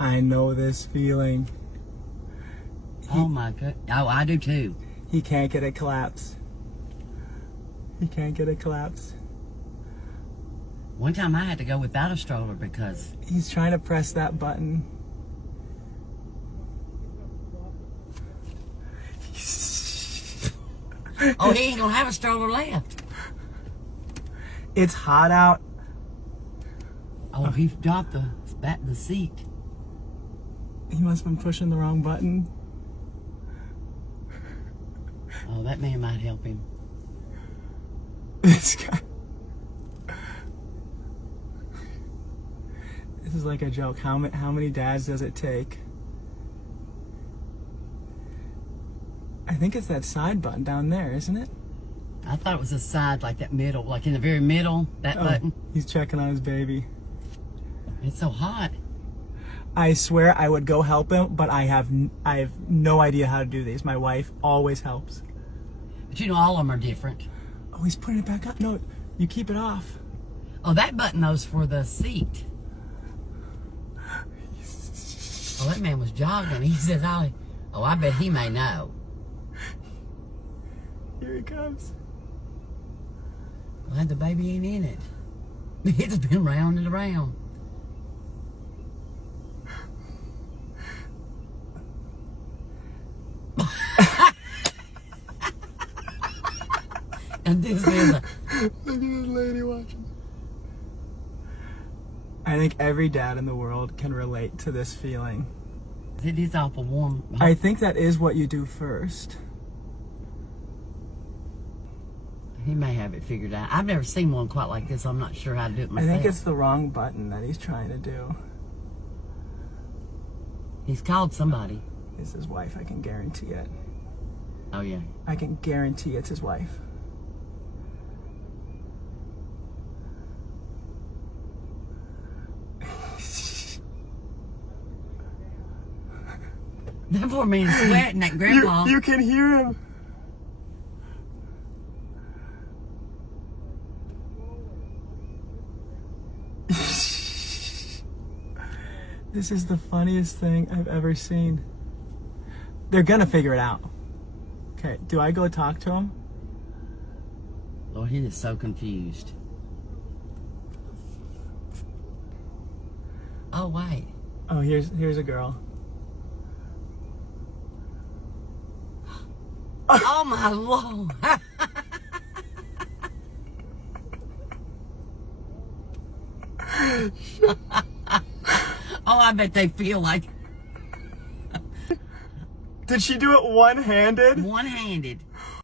I know this feeling. Oh my god. Oh, I do too. He can't get a collapse. He can't get a collapse. One time I had to go without a stroller because... He's trying to press that button. Oh, he ain't gonna have a stroller left. It's hot out. Oh, he dropped the seat. He must have been pushing the wrong button. Oh, that man might help him. This guy. This is like a joke. How many dads does it take? I think it's that side button down there, isn't it? I thought it was a side, like that middle, like in the very middle, that button. He's checking on his baby. It's so hot. I swear I would go help him, but I have no idea how to do these. My wife always helps. But you know, all of them are different. Oh, he's putting it back up. No, you keep it off. Oh, that button those for the seat. Oh, that man was jogging. He says, "Oh, I bet he may know." Here he comes. Glad the baby ain't in it. It's been round and around. And this is Look at this lady watching. I think every dad in the world can relate to this feeling. It is awful warm. I think that is what you do first. He may have it figured out. I've never seen one quite like this. I'm not sure how to do it myself. I think it's the wrong button that he's trying to do. He's called somebody. It's his wife, I can guarantee it. Oh, yeah. I can guarantee it's his wife. That poor man's sweating, that grandpa. You can hear him. This is the funniest thing I've ever seen. They're gonna figure it out. Okay, do I go talk to him? Lord, he is so confused. Oh, wait. Oh, here's a girl. Oh, my Lord. Oh, I bet they feel like... Did she do it one-handed? One-handed.